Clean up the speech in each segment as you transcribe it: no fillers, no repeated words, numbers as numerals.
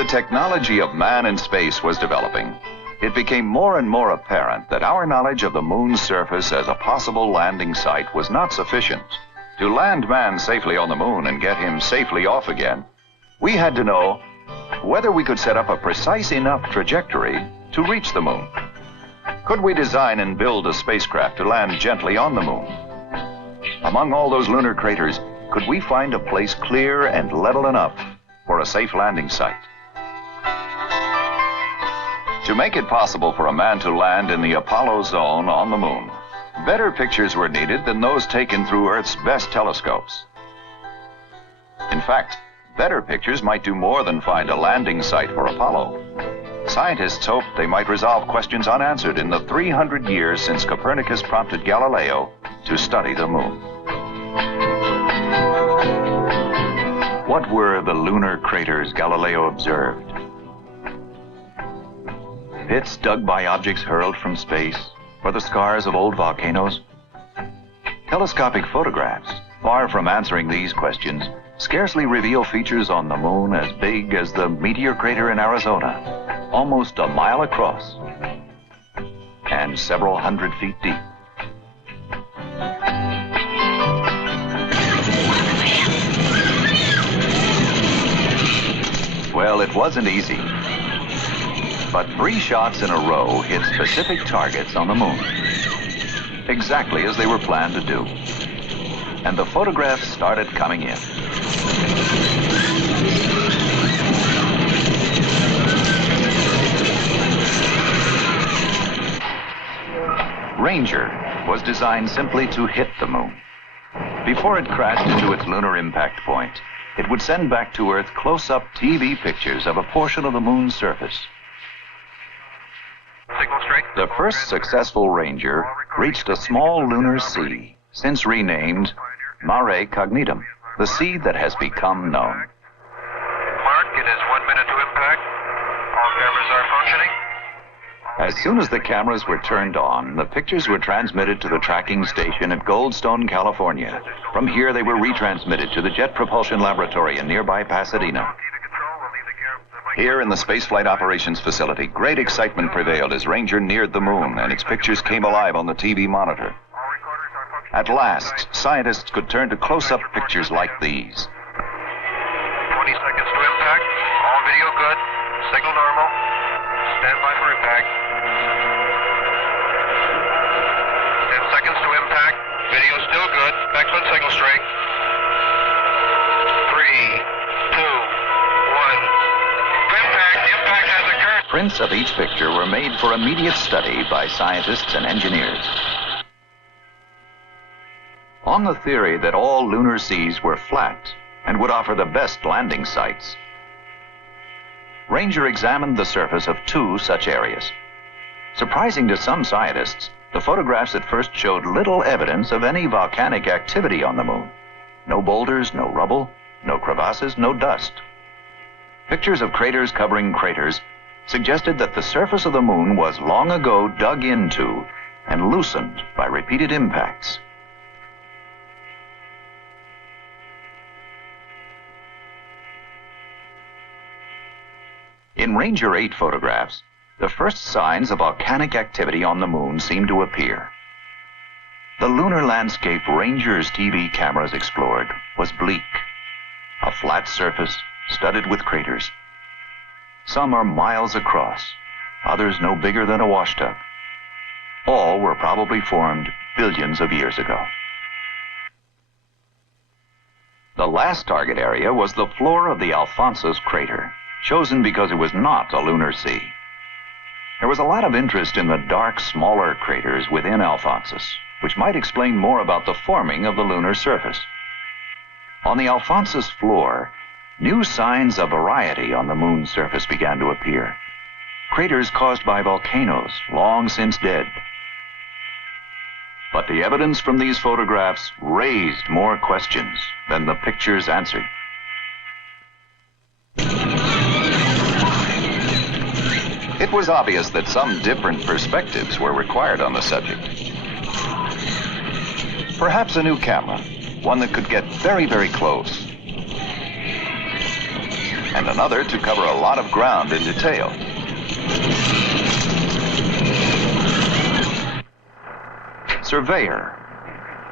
the technology of man in space was developing, it became more and more apparent that our knowledge of the moon's surface as a possible landing site was not sufficient. To land man safely on the moon and get him safely off again, we had to know whether we could set up a precise enough trajectory to reach the moon. Could we design and build a spacecraft to land gently on the moon? Among all those lunar craters, could we find a place clear and level enough for a safe landing site? To make it possible for a man to land in the Apollo zone on the moon, better pictures were needed than those taken through Earth's best telescopes. In fact, better pictures might do more than find a landing site for Apollo. Scientists hoped they might resolve questions unanswered in the 300 years since Copernicus prompted Galileo to study the moon. What were the lunar craters Galileo observed? Pits dug by objects hurled from space, or the scars of old volcanoes? Telescopic photographs, far from answering these questions, scarcely reveal features on the moon as big as the meteor crater in Arizona, almost a mile across and several hundred feet deep. Well, it wasn't easy. But 3 shots in a row hit specific targets on the moon, exactly as they were planned to do. And the photographs started coming in. Ranger was designed simply to hit the moon. Before it crashed into its lunar impact point, it would send back to Earth close-up TV pictures of a portion of the moon's surface. The first successful Ranger reached a small lunar sea, since renamed Mare Cognitum, the sea that has become known. Mark, it is 1 minute to impact. All cameras are functioning. As soon as the cameras were turned on, the pictures were transmitted to the tracking station at Goldstone, California. From here, they were retransmitted to the Jet Propulsion Laboratory in nearby Pasadena. Here in the Spaceflight Operations Facility, great excitement prevailed as Ranger neared the moon and its pictures came alive on the TV monitor. At last, scientists could turn to close-up pictures like these. 20 seconds to impact. All video good. Signal normal. Stand by for impact. 10 seconds to impact. Video still good. Excellent signal strength. 3, 2, 1. Impact has occurred. Prints of each picture were made for immediate study by scientists and engineers. On the theory that all lunar seas were flat and would offer the best landing sites, Ranger examined the surface of 2 such areas. Surprising to some scientists, the photographs at first showed little evidence of any volcanic activity on the moon. No boulders, no rubble, no crevasses, no dust. Pictures of craters covering craters suggested that the surface of the moon was long ago dug into and loosened by repeated impacts. In Ranger 8 photographs, the first signs of volcanic activity on the moon seemed to appear. The lunar landscape Ranger's TV cameras explored was bleak, a flat surface studded with craters. Some are miles across, others no bigger than a washtub. All were probably formed billions of years ago. The last target area was the floor of the Alphonsus crater, chosen because it was not a lunar sea. There was a lot of interest in the dark, smaller craters within Alphonsus, which might explain more about the forming of the lunar surface. On the Alphonsus floor, new signs of variety on the moon's surface began to appear. Craters caused by volcanoes, long since dead. But the evidence from these photographs raised more questions than the pictures answered. It was obvious that some different perspectives were required on the subject. Perhaps a new camera, one that could get very, very close. and another to cover a lot of ground in detail. Surveyor,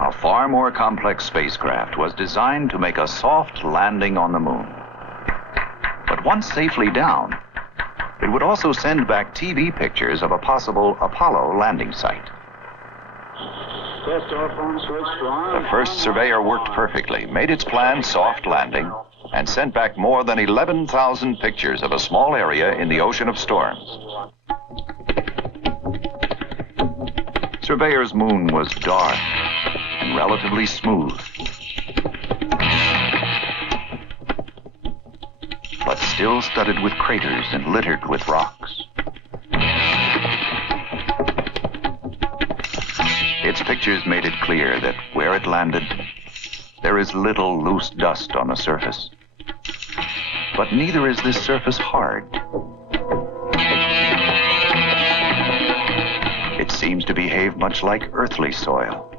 a far more complex spacecraft, was designed to make a soft landing on the moon. But once safely down, it would also send back TV pictures of a possible Apollo landing site. The first Surveyor worked perfectly, made its planned soft landing, and sent back more than 11,000 pictures of a small area in the ocean of storms. Surveyor's moon was dark and relatively smooth, but still studded with craters and littered with rocks. Its pictures made it clear that where it landed, there is little loose dust on the surface. But neither is this surface hard. It seems to behave much like earthly soil,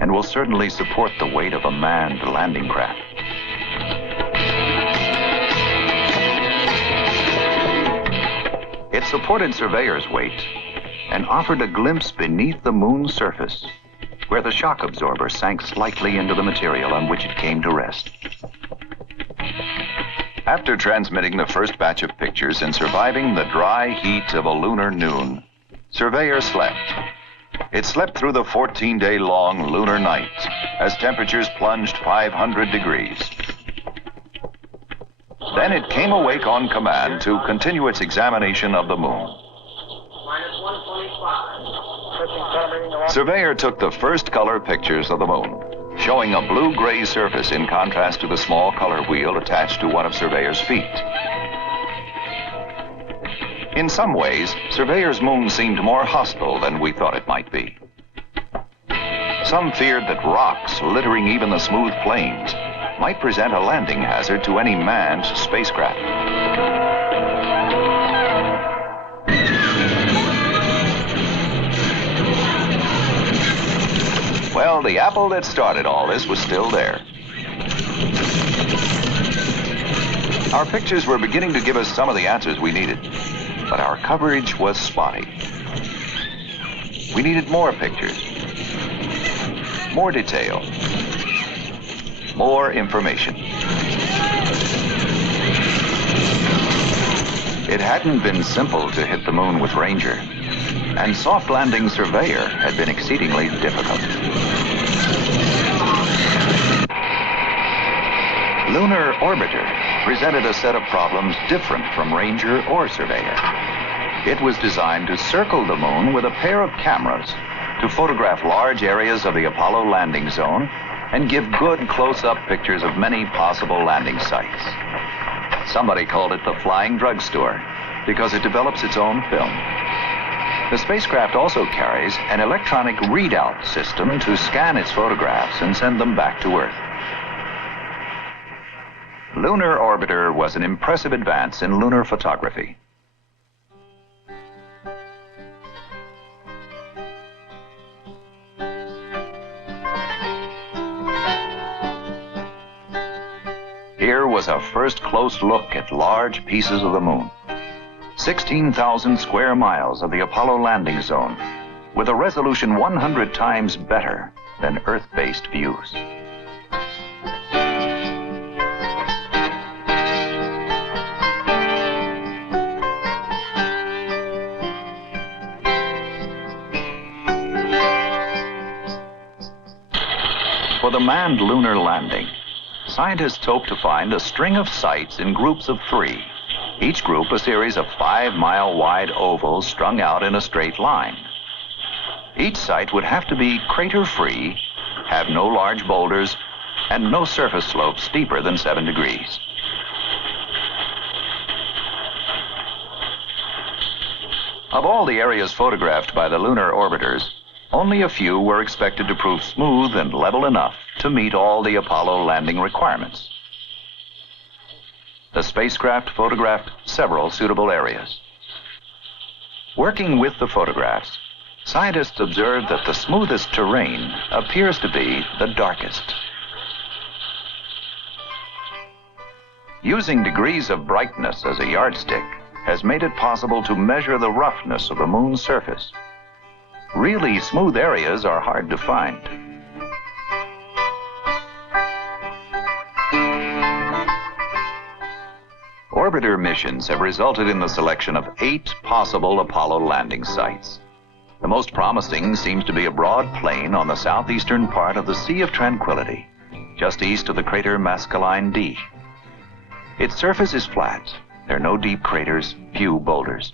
and will certainly support the weight of a manned landing craft. It supported Surveyor's weight and offered a glimpse beneath the moon's surface, where the shock absorber sank slightly into the material on which it came to rest. After transmitting the first batch of pictures and surviving the dry heat of a lunar noon, Surveyor slept. It slept through the 14-day-long lunar night as temperatures plunged 500 degrees. Then it came awake on command to continue its examination of the moon. Surveyor took the first color pictures of the moon, showing a blue-gray surface in contrast to the small color wheel attached to one of Surveyor's feet. In some ways, Surveyor's moon seemed more hostile than we thought it might be. Some feared that rocks littering even the smooth plains might present a landing hazard to any manned spacecraft. Well, the apple that started all this was still there. Our pictures were beginning to give us some of the answers we needed, but our coverage was spotty. We needed more pictures, more detail, more information. It hadn't been simple to hit the moon with Ranger, and soft landing Surveyor had been exceedingly difficult. Lunar Orbiter presented a set of problems different from Ranger or Surveyor. It was designed to circle the moon with a pair of cameras to photograph large areas of the Apollo landing zone and give good close-up pictures of many possible landing sites. Somebody called it the flying drugstore because it develops its own film. The spacecraft also carries an electronic readout system to scan its photographs and send them back to Earth. Lunar Orbiter was an impressive advance in lunar photography. Here was a first close look at large pieces of the moon. 16,000 square miles of the Apollo landing zone, with a resolution 100 times better than Earth-based views. For the manned lunar landing, scientists hope to find a string of sites in groups of 3. Each group a series of 5-mile-wide ovals strung out in a straight line. Each site would have to be crater-free, have no large boulders, and no surface slope steeper than 7 degrees. Of all the areas photographed by the lunar orbiters, only a few were expected to prove smooth and level enough to meet all the Apollo landing requirements. The spacecraft photographed several suitable areas. Working with the photographs, scientists observed that the smoothest terrain appears to be the darkest. Using degrees of brightness as a yardstick has made it possible to measure the roughness of the moon's surface. Really smooth areas are hard to find. Orbiter missions have resulted in the selection of 8 possible Apollo landing sites. The most promising seems to be a broad plain on the southeastern part of the Sea of Tranquility, just east of the crater Maskelyne D. Its surface is flat. There are no deep craters, few boulders.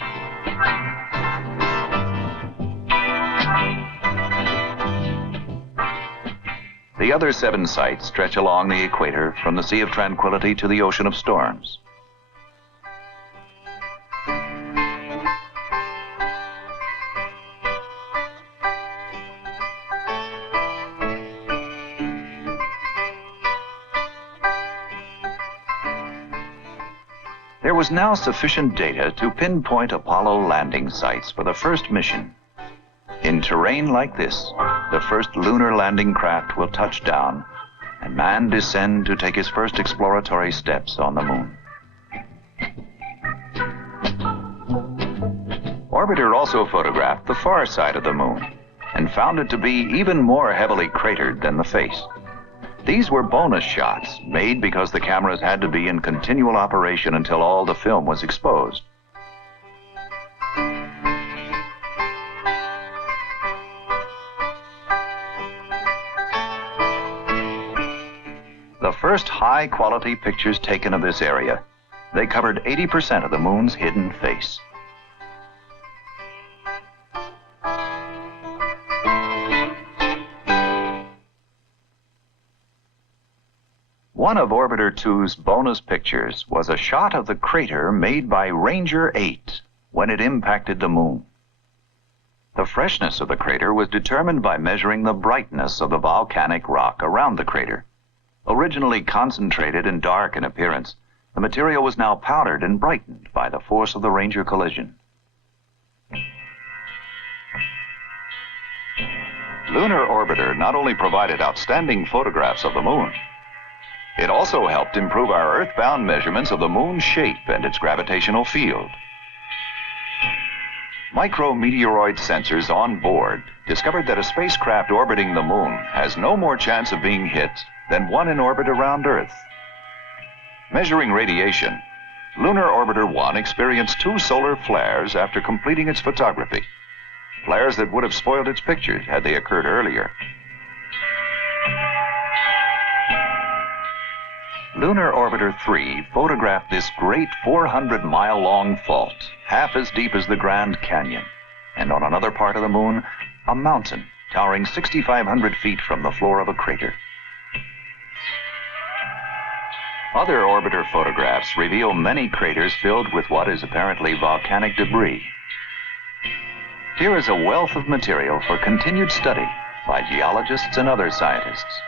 The other 7 sites stretch along the equator from the Sea of Tranquility to the Ocean of Storms. There was now sufficient data to pinpoint Apollo landing sites for the first mission. In terrain like this, the first lunar landing craft will touch down and man descend to take his first exploratory steps on the moon. Orbiter also photographed the far side of the moon and found it to be even more heavily cratered than the face. These were bonus shots made because the cameras had to be in continual operation until all the film was exposed. The first high-quality pictures taken of this area, they covered 80% of the moon's hidden face. One of Orbiter 2's bonus pictures was a shot of the crater made by Ranger 8 when it impacted the moon. The freshness of the crater was determined by measuring the brightness of the volcanic rock around the crater. Originally concentrated and dark in appearance, the material was now powdered and brightened by the force of the Ranger collision. Lunar Orbiter not only provided outstanding photographs of the moon, it also helped improve our earthbound measurements of the moon's shape and its gravitational field. Micrometeoroid sensors on board discovered that a spacecraft orbiting the moon has no more chance of being hit than one in orbit around Earth. Measuring radiation, Lunar Orbiter 1 experienced 2 solar flares after completing its photography. Flares that would have spoiled its pictures had they occurred earlier. Lunar Orbiter 3 photographed this great 400-mile-long fault, half as deep as the Grand Canyon, and on another part of the moon, a mountain towering 6,500 feet from the floor of a crater. Other orbiter photographs reveal many craters filled with what is apparently volcanic debris. Here is a wealth of material for continued study by geologists and other scientists.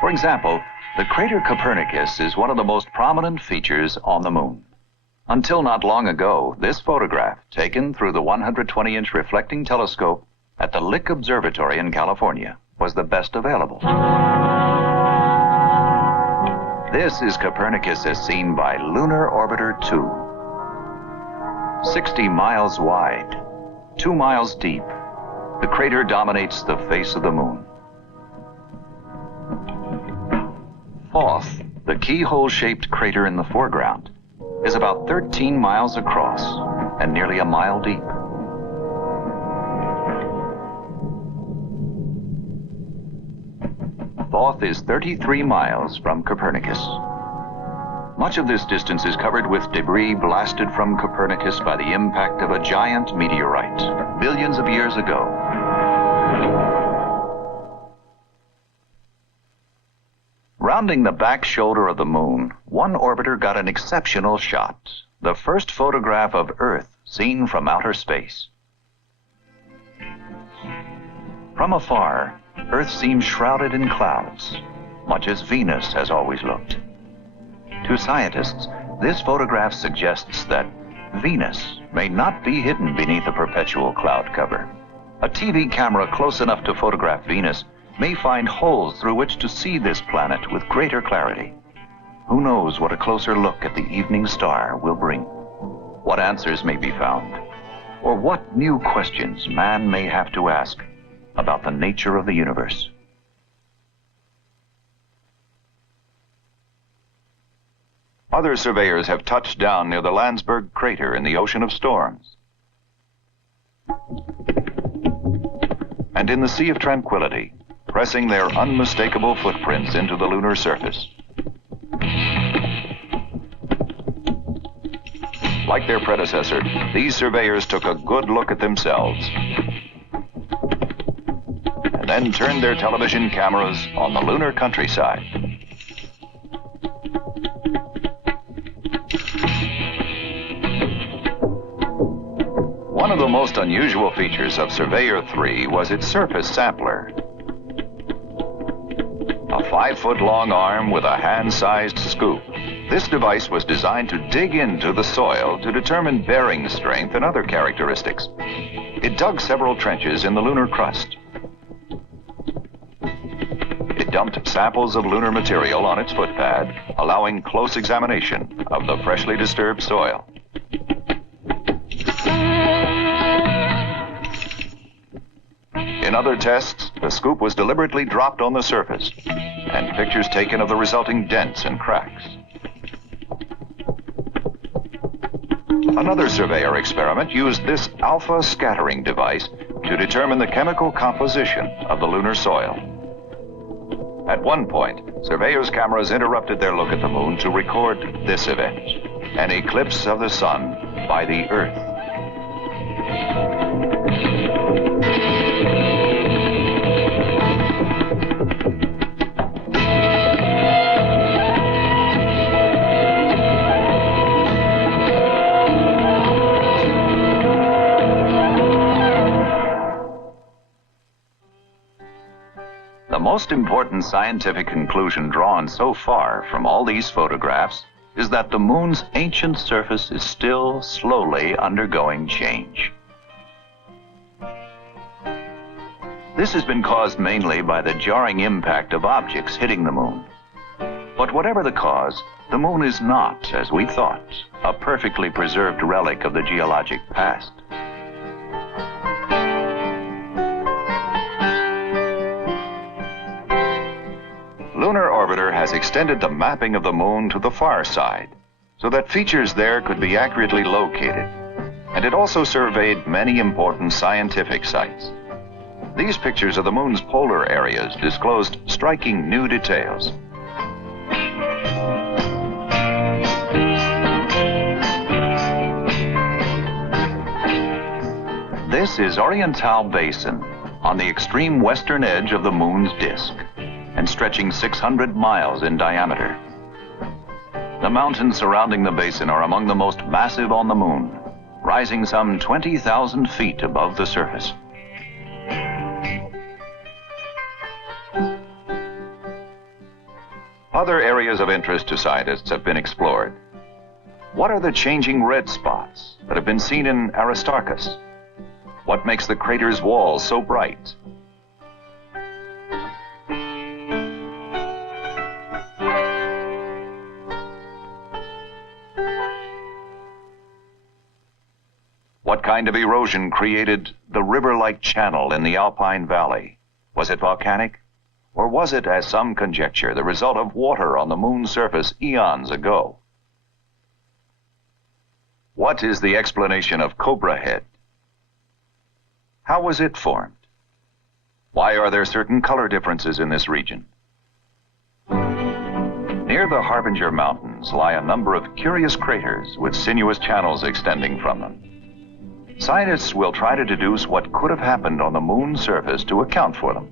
For example, the crater Copernicus is one of the most prominent features on the moon. Until not long ago, this photograph, taken through the 120-inch reflecting telescope at the Lick Observatory in California, was the best available. This is Copernicus as seen by Lunar Orbiter 2. 60 miles wide, 2 miles deep, the crater dominates the face of the moon. Thoth, the keyhole-shaped crater in the foreground, is about 13 miles across and nearly a mile deep. Thoth is 33 miles from Copernicus. Much of this distance is covered with debris blasted from Copernicus by the impact of a giant meteorite billions of years ago. Rounding the back shoulder of the moon, one orbiter got an exceptional shot, the first photograph of Earth seen from outer space. From afar, Earth seems shrouded in clouds, much as Venus has always looked. To scientists, this photograph suggests that Venus may not be hidden beneath a perpetual cloud cover. A TV camera close enough to photograph Venus may find holes through which to see this planet with greater clarity. who knows what a closer look at the evening star will bring? What answers may be found? Or what new questions man may have to ask about the nature of the universe? Other surveyors have touched down near the Landsberg crater in the Ocean of Storms, and in the Sea of Tranquility, pressing their unmistakable footprints into the lunar surface. Like their predecessor, these surveyors took a good look at themselves and then turned their television cameras on the lunar countryside. One of the most unusual features of Surveyor 3 was its surface sampler. A 5-foot-long arm with a hand-sized scoop. This device was designed to dig into the soil to determine bearing strength and other characteristics. It dug several trenches in the lunar crust. It dumped samples of lunar material on its footpad, allowing close examination of the freshly disturbed soil. In other tests, the scoop was deliberately dropped on the surface, and pictures taken of the resulting dents and cracks. Another surveyor experiment used this alpha scattering device to determine the chemical composition of the lunar soil. At one point, surveyors' cameras interrupted their look at the moon to record this event, an eclipse of the sun by the Earth. The most important scientific conclusion drawn so far from all these photographs is that the moon's ancient surface is still slowly undergoing change. This has been caused mainly by the jarring impact of objects hitting the moon. But whatever the cause, the moon is not, as we thought, a perfectly preserved relic of the geologic past. Lunar Orbiter has extended the mapping of the moon to the far side, so that features there could be accurately located. And it also surveyed many important scientific sites. These pictures of the moon's polar areas disclosed striking new details. This is Oriental Basin, on the extreme western edge of the moon's disk, and stretching 600 miles in diameter. The mountains surrounding the basin are among the most massive on the moon, rising some 20,000 feet above the surface. Other areas of interest to scientists have been explored. What are the changing red spots that have been seen in Aristarchus? What makes the crater's walls so bright? What kind of erosion created the river-like channel in the Alpine Valley? Was it volcanic? Or was it, as some conjecture, the result of water on the moon's surface eons ago? What is the explanation of Cobra Head? How was it formed? Why are there certain color differences in this region? Near the Harbinger Mountains lie a number of curious craters with sinuous channels extending from them. Scientists will try to deduce what could have happened on the moon's surface to account for them.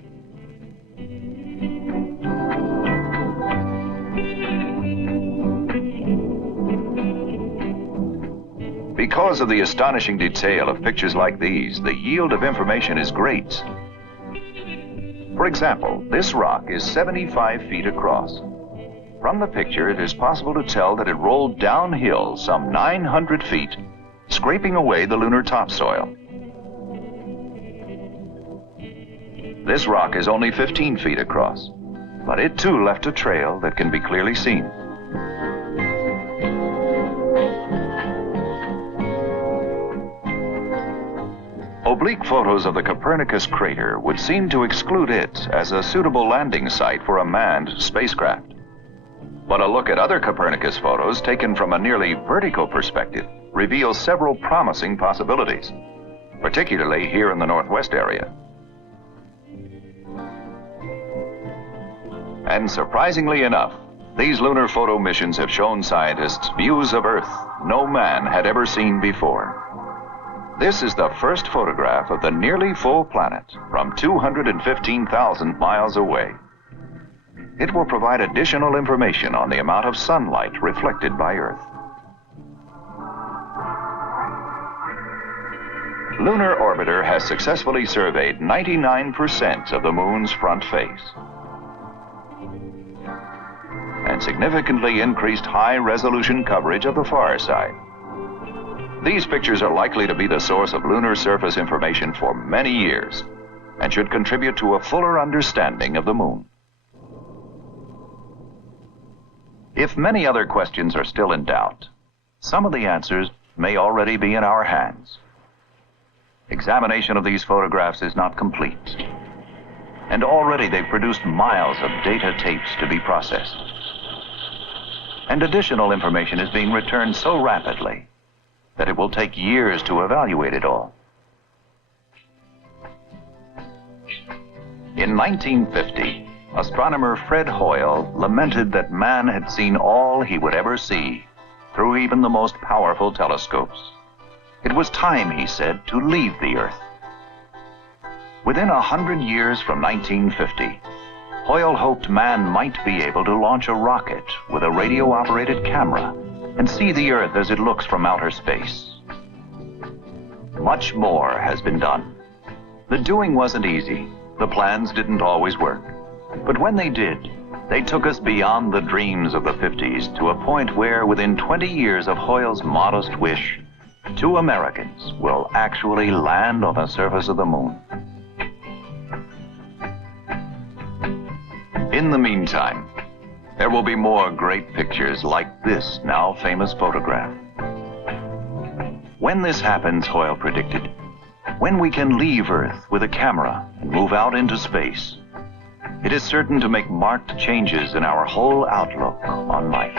Because of the astonishing detail of pictures like these, the yield of information is great. For example, this rock is 75 feet across. From the picture, it is possible to tell that it rolled downhill some 900 feet, scraping away the lunar topsoil. This rock is only 15 feet across, but it too left a trail that can be clearly seen. Oblique photos of the Copernicus crater would seem to exclude it as a suitable landing site for a manned spacecraft. But a look at other Copernicus photos taken from a nearly vertical perspective reveals several promising possibilities, particularly here in the northwest area. And surprisingly enough, these lunar photo missions have shown scientists views of Earth no man had ever seen before. This is the first photograph of the nearly full planet from 215,000 miles away. It will provide additional information on the amount of sunlight reflected by Earth. Lunar Orbiter has successfully surveyed 99% of the Moon's front face and significantly increased high-resolution coverage of the far side. These pictures are likely to be the source of lunar surface information for many years and should contribute to a fuller understanding of the Moon. If many other questions are still in doubt, some of the answers may already be in our hands. Examination of these photographs is not complete, and already they've produced miles of data tapes to be processed. And additional information is being returned so rapidly that it will take years to evaluate it all. In 1950, astronomer Fred Hoyle lamented that man had seen all he would ever see through even the most powerful telescopes. It was time, he said, to leave the Earth. Within 100 years from 1950, Hoyle hoped man might be able to launch a rocket with a radio-operated camera and see the Earth as it looks from outer space. Much more has been done. The doing wasn't easy. The plans didn't always work. But when they did, they took us beyond the dreams of the 50s to a point where, within 20 years of Hoyle's modest wish, 2 Americans will actually land on the surface of the Moon. In the meantime, there will be more great pictures like this now famous photograph. When this happens, Hoyle predicted, when we can leave Earth with a camera and move out into space, it is certain to make marked changes in our whole outlook on life.